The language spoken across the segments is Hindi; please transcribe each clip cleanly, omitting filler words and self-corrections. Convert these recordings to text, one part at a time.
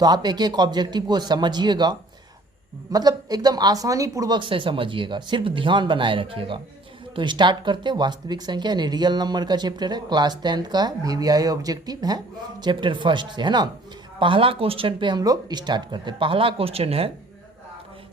तो आप एक एक ऑब्जेक्टिव को समझिएगा, मतलब एकदम आसानी पूर्वक से समझिएगा, सिर्फ ध्यान बनाए रखिएगा। तो स्टार्ट करते हैं। वास्तविक संख्या यानी रियल नंबर का चैप्टर है, क्लास 10th का है, VVIO ऑब्जेक्टिव है, चैप्टर 1 से, है ना। पहला क्वेश्चन पे हम लोग स्टार्ट करते हैं। पहला क्वेश्चन है,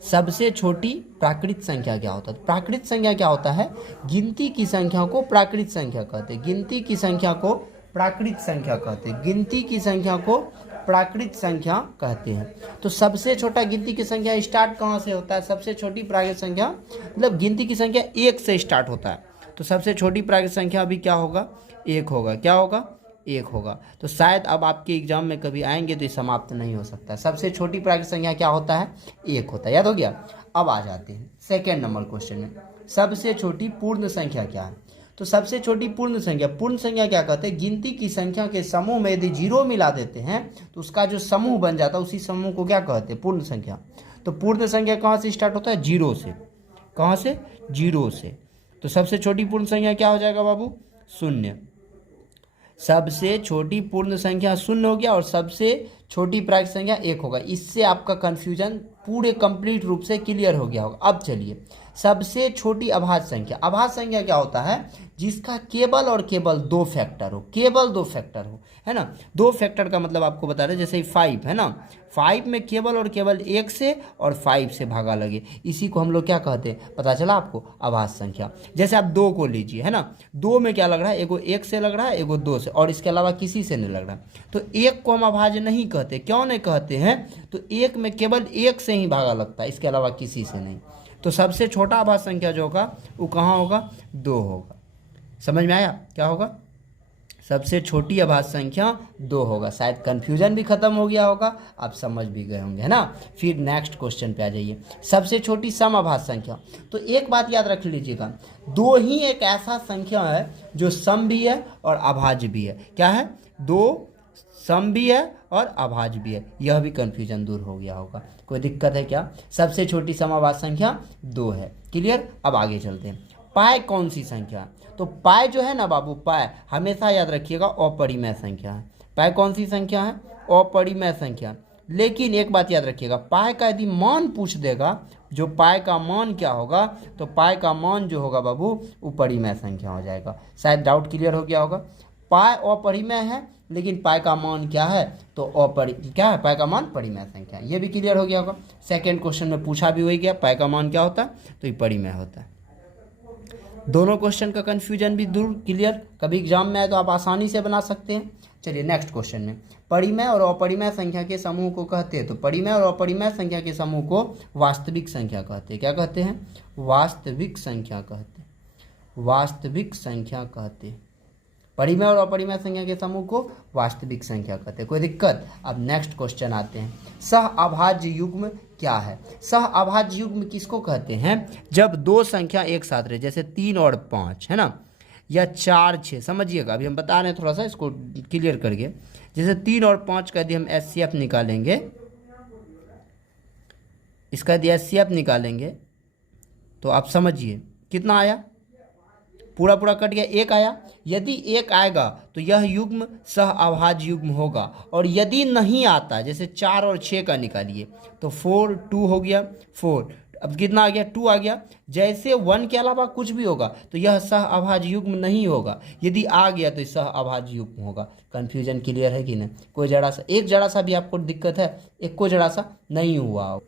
सबसे छोटी प्राकृत संख्या क्या होता है। प्राकृत संख्या क्या होता है? गिनती की संख्या को प्राकृत संख्या कहते हैं। गिनती की संख्या को प्राकृत संख्या कहते हैं। गिनती की संख्या को प्राकृत संख्या कहते हैं। तो सबसे छोटा गिनती की संख्या स्टार्ट कहाँ से होता है? सबसे छोटी प्राकृत संख्या मतलब गिनती की संख्या 1 से स्टार्ट होता है। तो सबसे छोटी प्राकृत संख्या अभी क्या होगा? 1 होगा। क्या होगा? 1 होगा। तो शायद अब आपके एग्जाम में कभी आएंगे तो ये समाप्त नहीं हो सकता। सबसे छोटी प्राकृत संख्या क्या होता है? 1 होता है। याद हो गया? अब आ जाते हैं सेकेंड नंबर क्वेश्चन में, सबसे छोटी पूर्ण संख्या क्या है। तो सबसे छोटी पूर्ण संख्या क्या कहते हैं? गिनती की संख्या के समूह में यदि 0 मिला देते हैं तो उसका जो समूह बन जाता है उसी समूह को क्या कहते हैं? पूर्ण संख्या। तो पूर्ण संख्या कहाँ से स्टार्ट होता है? 0 से। कहाँ से? 0 से। तो सबसे छोटी पूर्ण संख्या क्या हो जाएगा बाबू? 0। सबसे छोटी पूर्ण संख्या 0 हो गया और सबसे छोटी प्राकृत संख्या 1 होगा। इससे आपका कंफ्यूजन पूरे कंप्लीट रूप से क्लियर हो गया होगा। अब चलिए, सबसे छोटी अभाज्य संख्या। अभाज्य संख्या क्या होता है? जिसका केवल और केवल 2 फैक्टर हो, केवल 2 फैक्टर हो, है ना। 2 फैक्टर का मतलब आपको बता रहे, जैसे 5 है ना, 5 में केवल और केवल 1 से और 5 से भागा लगे, इसी को हम लोग क्या कहते हैं? पता चला आपको? अभाज्य संख्या। जैसे आप 2 को लीजिए, है ना, 2 में क्या लग रहा है? एगो 1 से लग रहा है, एगो 2 से, और इसके अलावा किसी से नहीं लग रहा। तो 1 को हम अभाज्य नहीं कहते। क्यों नहीं कहते हैं? तो 1 में केवल 1 से ही भागा लगता है, इसके अलावा किसी से नहीं। तो सबसे छोटा अभाज्य संख्या जो होगा वो कहाँ होगा? 2 होगा। समझ में आया? क्या होगा? सबसे छोटी अभाज्य संख्या 2 होगा। शायद कंफ्यूजन भी खत्म हो गया होगा, आप समझ भी गए होंगे, है ना। फिर नेक्स्ट क्वेश्चन पे आ जाइए, सबसे छोटी सम अभाज्य संख्या। तो एक बात याद रख लीजिएगा, 2 ही एक ऐसा संख्या है जो सम भी है और अभाज्य भी है। क्या है? 2 सम भी है और अभाज्य भी है। यह भी कंफ्यूजन दूर हो गया होगा। कोई दिक्कत है क्या? सबसे छोटी सम अभाज्य संख्या 2 है। क्लियर? अब आगे चलते हैं। पाई कौन सी संख्या है? तो पाई जो है ना बाबू, पाई हमेशा याद रखिएगा अपरिमेय संख्या है। पाई कौन सी संख्या है? अपरिमेय संख्या। लेकिन एक बात याद रखिएगा, पाई का यदि मान पूछ देगा, जो पाई का मान क्या होगा, तो पाई का मान जो होगा बाबू वो परिमेय संख्या हो जाएगा। शायद डाउट क्लियर हो गया होगा। पाई अपरिमेय है, लेकिन पाई का मान क्या है? तो क्या है? पाई का मान परिमेय संख्या। ये भी क्लियर हो गया होगा। सेकेंड क्वेश्चन में पूछा भी वही गया, पाई का मान क्या होता है? तो ये परिमेय होता है। दोनों क्वेश्चन का कंफ्यूजन भी दूर, क्लियर। कभी एग्जाम में आए तो आप आसानी से बना सकते हैं। चलिए नेक्स्ट क्वेश्चन में, परिमेय और अपरिमेय संख्या के समूह को कहते हैं। तो परिमेय और अपरिमेय संख्या के समूह को वास्तविक संख्या कहते हैं। क्या कहते हैं? वास्तविक संख्या कहते हैं। वास्तविक संख्या कहते हैं। परिमेय और अपरिमेय संख्या के समूह को वास्तविक संख्या कहते हैं। कोई दिक्कत? अब नेक्स्ट क्वेश्चन आते हैं, सह अभाज्य युग्म क्या है? सह अभाज्य युग्म किसको कहते हैं? जब 2 संख्या एक साथ रहे, जैसे 3 और 5, है ना, या 4 6। समझिएगा, अभी हम बता रहे हैं, थोड़ा सा इसको क्लियर करिए। जैसे 3 और 5 का यदि हम HCF निकालेंगे, इसका यदि HCF निकालेंगे तो आप समझिए कितना आया? पूरा पूरा कट गया, 1 आया। यदि 1 आएगा तो यह युग्म सह अभाज्य युग्म होगा। और यदि नहीं आता, जैसे 4 और 6 का निकालिए, तो 4 2 हो गया, 4, अब कितना आ गया? 2 आ गया। जैसे 1 के अलावा कुछ भी होगा तो यह सह अभाज्य युग्म नहीं होगा। यदि आ गया तो सह अभाज्य युग्म होगा। कंफ्यूजन क्लियर है कि नहीं? कोई जरा सा, एक जरा सा भी आपको दिक्कत है? एक को जरा सा नहीं हुआ।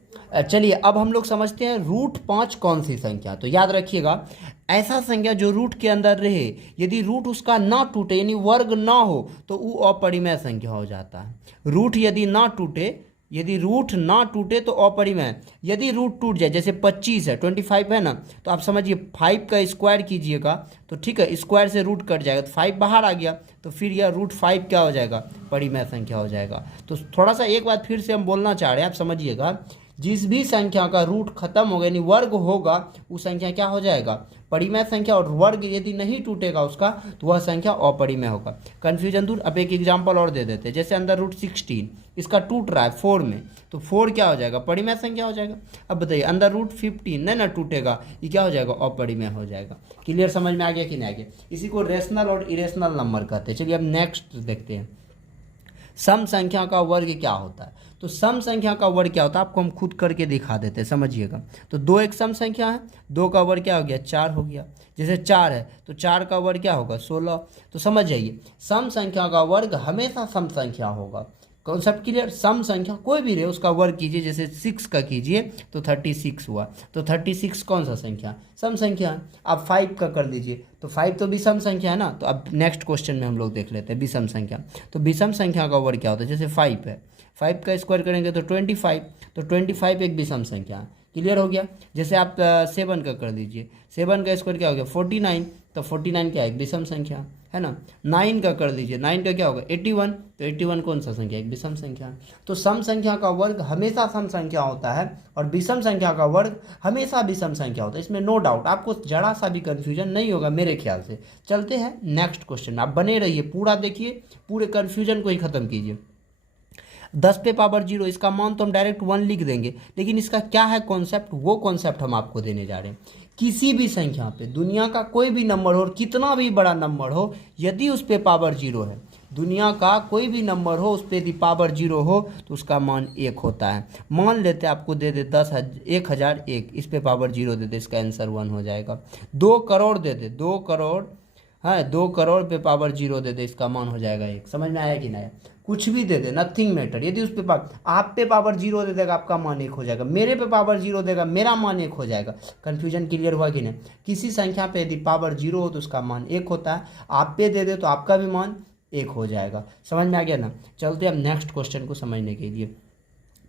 चलिए अब हम लोग समझते हैं √5 कौन सी संख्या। तो याद रखिएगा, ऐसा संख्या जो रूट के अंदर रहे, यदि रूट उसका ना टूटे यानी वर्ग ना हो तो वो अपरिमेय संख्या हो जाता है। रूट यदि ना टूटे, यदि रूट ना टूटे तो अपरिमेय। यदि रूट टूट जाए, जैसे 25 है, 25 है ना, तो आप समझिए 5 का स्क्वायर कीजिएगा तो ठीक है, स्क्वायर से रूट कट जाएगा तो 5 बाहर आ गया, तो फिर यह √5 क्या हो जाएगा? परिमेय संख्या हो जाएगा। तो थोड़ा सा एक बात फिर से हम बोलना चाह रहे हैं, आप समझिएगा, जिस भी संख्या का रूट खत्म होगा यानी वर्ग होगा, वो संख्या क्या हो जाएगा? परिमेय संख्या। और वर्ग यदि नहीं टूटेगा उसका तो वह संख्या अपरिमेय होगा। कंफ्यूजन दूर। अब एक एग्जांपल और दे देते हैं, जैसे अंदर √16 इसका टूट रहा है 4 में, तो 4 क्या हो जाएगा? परिमेय संख्या हो जाएगा। अब बताइए, अंदर √15 नहीं ना टूटेगा, ये क्या हो जाएगा? अपरिमेय हो जाएगा। क्लियर? समझ में आ गया कि नहीं आ गया? इसी को रेशनल और इरेशनल नंबर कहते हैं। चलिए अब नेक्स्ट देखते हैं, सम संख्या का वर्ग क्या होता है? तो सम संख्या का वर्ग क्या होता है आपको हम खुद करके दिखा देते हैं, समझिएगा। तो 2 एक सम संख्या है, 2 का वर्ग क्या हो गया? 4 हो गया। जैसे 4 है तो 4 का वर्ग क्या होगा? 16। तो समझ जाइए, सम संख्या का वर्ग हमेशा सम संख्या होगा। Concept clear? सम संख्या कोई भी रहे उसका वर्ग कीजिए, जैसे 6 का कीजिए तो 36 हुआ। तो 36 कौन सा संख्या? सम संख्या है। आप 5 का कर दीजिए तो 5 तो विषम संख्या है ना। तो अब नेक्स्ट क्वेश्चन में हम लोग देख लेते हैं विषम संख्या। तो विषम संख्या का वर्ग क्या होता है? जैसे 5 है, 5 का स्क्वायर करेंगे तो 25। तो 25 एक विषम संख्या है। क्लियर हो गया? जैसे आप 7 का कर दीजिए, 7 का स्क्वायर क्या हो गया? 49। तो 49 क्या है? एक विषम संख्या है ना। 9 का कर दीजिए, 9 का क्या होगा? 81। तो 81 कौन सा संख्या? एक विषम संख्या। तो सम संख्या का वर्ग हमेशा सम संख्या होता है और विषम संख्या का वर्ग हमेशा विषम संख्या होता है, इसमें नो डाउट। आपको जरा सा भी कन्फ्यूजन नहीं होगा मेरे ख्याल से। चलते हैं नेक्स्ट क्वेश्चन, आप बने रहिए, पूरा देखिए, पूरे कन्फ्यूजन को ही खत्म कीजिए। 10 पे पावर 0, इसका मान तो हम डायरेक्ट 1 लिख देंगे, लेकिन इसका क्या है कॉन्सेप्ट, वो कॉन्सेप्ट हम आपको देने जा रहे हैं। किसी भी संख्या पे, दुनिया का कोई भी नंबर हो और कितना भी बड़ा नंबर हो, यदि उस पे पावर 0 है, दुनिया का कोई भी नंबर हो उस पर यदि पावर 0 हो तो उसका मान 1 होता है। मान लेते आपको दे दे 1001, इस पे पावर 0 दे दे, इसका आंसर 1 हो जाएगा। 2 करोड़ दे दे, 2 करोड़, हाँ 2 करोड़ पे पावर 0 दे दे, इसका मान हो जाएगा 1। समझ में आया कि नहीं? कुछ भी दे दे, नथिंग मैटर, यदि उस पे आप पे पावर 0 दे देगा आपका मान 1 हो जाएगा, मेरे पे पावर 0 देगा मेरा मान 1 हो जाएगा। कन्फ्यूजन क्लियर हुआ कि नहीं? किसी संख्या पे यदि पावर 0 हो तो उसका मान 1 होता है, आप पे दे दे तो आपका भी मान 1 हो जाएगा। समझ में आ गया ना? चलते अब नेक्स्ट क्वेश्चन को समझने के लिए।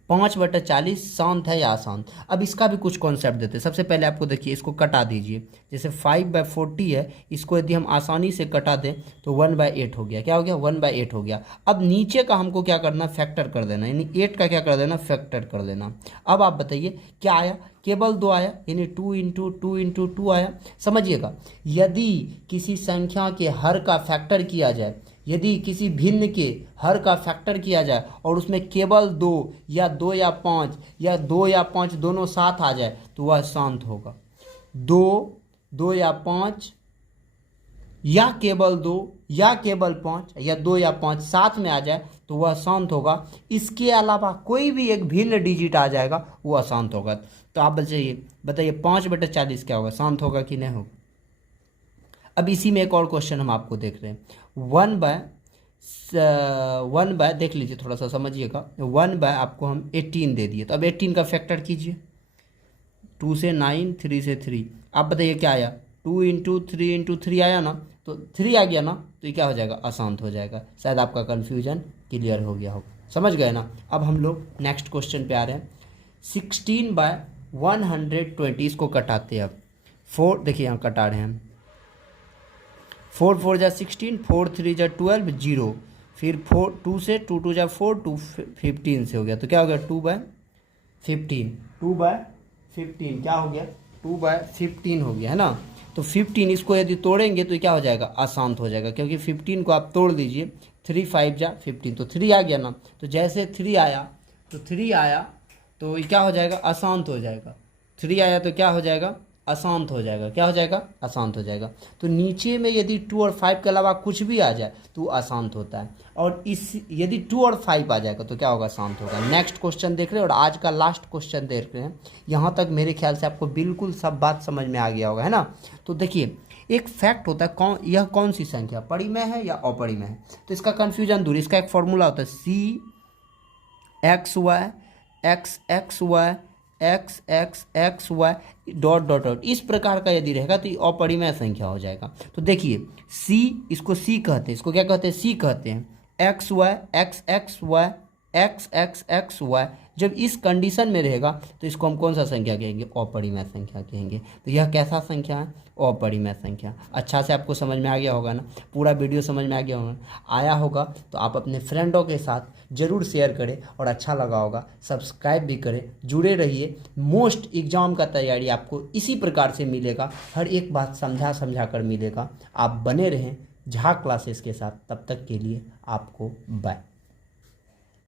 5/40 शांत है या अशांत? अब इसका भी कुछ कॉन्सेप्ट देते हैं। सबसे पहले आपको देखिए, इसको कटा दीजिए। जैसे 5/40 है, इसको यदि हम आसानी से कटा दें तो 1/8 हो गया। क्या हो गया? 1/8 हो गया। अब नीचे का हमको क्या करना? फैक्टर कर देना, यानी 8 का क्या कर देना? फैक्टर कर देना। अब आप बताइए क्या आया? केवल 2 आया, यानी 2 इंटू 2 इंटू 2 आया। समझिएगा, यदि किसी संख्या के हर का फैक्टर किया जाए, यदि किसी भिन्न के हर का फैक्टर किया जाए और उसमें केवल 2 या 2 या 5 या 2 या 5 दोनों साथ आ जाए तो वह शांत होगा। 2 या 5 या केवल 2 या केवल 5 या 2 या 5 साथ में आ जाए तो वह शांत होगा। इसके अलावा कोई भी एक भिन्न डिजिट आ जाएगा वो अशांत होगा। तो आप बताइए 5/40 क्या होगा? शांत होगा कि नहीं होगा? अब इसी में एक और क्वेश्चन हम आपको देख रहे हैं। 1 बाय देख लीजिए, थोड़ा सा समझिएगा। 1 बाय आपको हम 18 दे दिए, तो अब 18 का फैक्टर कीजिए। 2 से 9, 3 से 3। आप बताइए क्या आया? 2 इंटू 3 इंटू 3 आया ना, तो 3 आ गया ना, तो ये क्या हो जाएगा? अशांत हो जाएगा। शायद आपका कन्फ्यूजन क्लियर हो गया होगा, समझ गए ना? अब हम लोग नेक्स्ट क्वेश्चन पे आ रहे हैं। 16/120, इसको कटाते हैं अब। 4 देखिए यहाँ कटा रहे हैं हम। 4 4 जा 16, 4 3 जा 12, 0। फिर 2 से 2 2 जा 4, 2 15 से हो गया। तो क्या हो गया? 2/15। 2/15 क्या हो गया? 2/15 हो गया, है ना। तो 15 इसको यदि तोड़ेंगे तो क्या हो जाएगा? अशांत हो जाएगा, क्योंकि 15 को आप तोड़ दीजिए। 3 5 जा 15, तो 3 आ गया ना। तो जैसे 3 आया तो ये क्या हो जाएगा? अशांत हो जाएगा। 3 आया तो क्या हो जाएगा? अशांत हो जाएगा। क्या हो जाएगा? अशांत हो जाएगा। तो नीचे में यदि 2 और 5 के अलावा कुछ भी आ जाए तो अशांत होता है, और यदि 2 और 5 आ जाएगा तो क्या होगा? शांत होगा। नेक्स्ट क्वेश्चन देख रहे हैं और आज का लास्ट क्वेश्चन देख रहे हैं। यहाँ तक मेरे ख्याल से आपको बिल्कुल सब बात समझ में आ गया होगा, है ना। तो देखिए, एक फैक्ट होता है, यह कौन सी संख्या परिमेय है या अपरिमेय है, तो इसका कन्फ्यूजन दूर। इसका एक फॉर्मूला होता है CXY XXY XXXY ... इस प्रकार का यदि रहेगा तो ये अपरिमेय संख्या हो जाएगा। तो देखिए C, इसको C कहते हैं, इसको क्या कहते हैं? C कहते हैं। XY XXY XXXY, जब इस कंडीशन में रहेगा तो इसको हम कौन सा संख्या कहेंगे? अपरिमेय संख्या कहेंगे। तो यह कैसा संख्या है? अपरिमेय संख्या। अच्छा से आपको समझ में आ गया होगा ना? पूरा वीडियो समझ में आया होगा तो आप अपने फ्रेंडों के साथ ज़रूर शेयर करें, और अच्छा लगा होगा सब्सक्राइब भी करें। जुड़े रहिए, मोस्ट एग्ज़ाम का तैयारी आपको इसी प्रकार से मिलेगा, हर एक बात समझा कर मिलेगा। आप बने रहें झा क्लासेस के साथ। तब तक के लिए आपको बाय।